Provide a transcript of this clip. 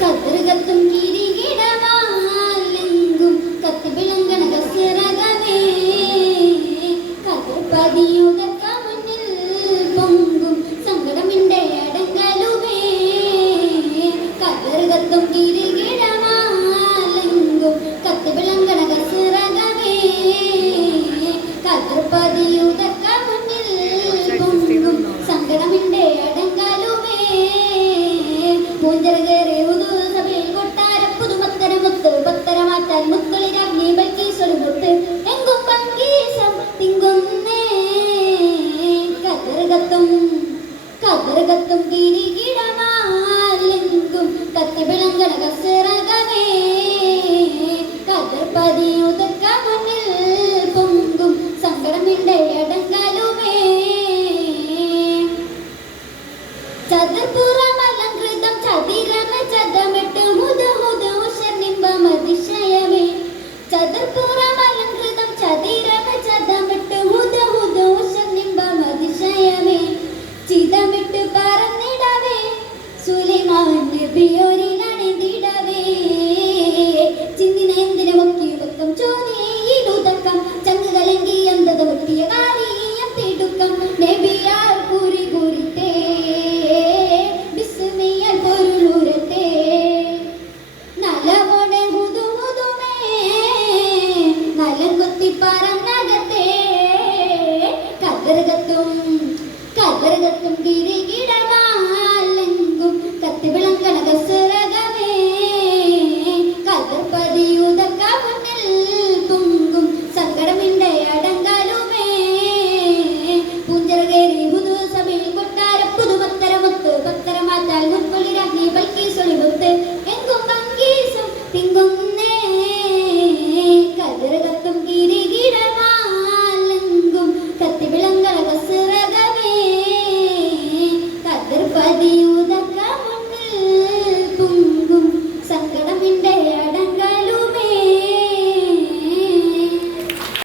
കതിർകത്തും കിരീടമാലെങ്കും കത്തിവിളങ്ങണ കസിറകമേ കതിർപതിയുതക്ക മുന്നിൽ പൊങ്കും സങ്കടമിന്റെ അടങ്കലുമേ കതിർകത്തും കിരീടമാലെങ്കും കത്തിവിളങ്ങണ കസിറകമേ കതിർപതിയുതക്ക മുന്നിൽ പൊങ്കും സങ്കടമിന്റെ അടങ്കലുമേ പൂഞ്ചരകേറെ ഉദൂസഭയിൽ കൊട്ടാരം പുതുമത്തരമുത്ത് പത്തരമാറ്റാൻ മുക്കളിരാജ്ഞി ബൽക്കീസൊരുമുത്ത് എങ്കും പങ്കീസം തിങ്കുന്നേ കതിർകത്തും കിരീടമാലെങ്കും കത്തിവിളങ്ങണ കസിറകമേ കതിർപതിയുതക്ക മുന്നിൽ പൊങ്കും സങ്കടമിന്റെ അടങ്കലുമേ ചതുർപുറമലങ്കൃതം ചതിരമ ചതമിട്ട് മുദമുദോഷനിമ്പമതിശയമേ ചതുർപുറമലങ്കൃതം ചതിരമ ചതമിട്ട് മുദമുദോഷനിമ്പമതിശയമേ ചിതമിട്ട് പറന്നിടവേ സുലൈമാൻ നബിയോരിലണിതിടവേ ചിന്തിന എന്തിനു മുക്കിയുതക്കം ചോദിയിടുതക്കം ചങ്ങുകലങ്കി എന്തത് മുക്കിയ കാര്യം തിടുക്കം നബിയാർ കുറി കുറിത്തേ ബിസ്മിയാൽ പൊരുളുരത്തേ നലമോടെ ഹുതുഹുതുമേ നലം കൊത്തി പറന്നകത്തേ കതിർകത്തും കിരീടമാലെങ്കും കത്തിവിളങ്ങണ കസിറകമേ കതിർപതിയുതക്ക മുന്നിൽ പൊങ്കും സങ്കടമിന്റെ അടങ്കലുമേ പൂഞ്ചരകേറി പുതുസഭയിൽ കൊട്ടാരം പുതുമത്തരമുത്ത് പത്തരമാറ്റാൽ മുക്കളിരാജ്ഞി ബൽക്കീസൊളിമുത്ത് എങ്കും പങ്കീസം തിങ്കുന്നേ കതിർകത്തും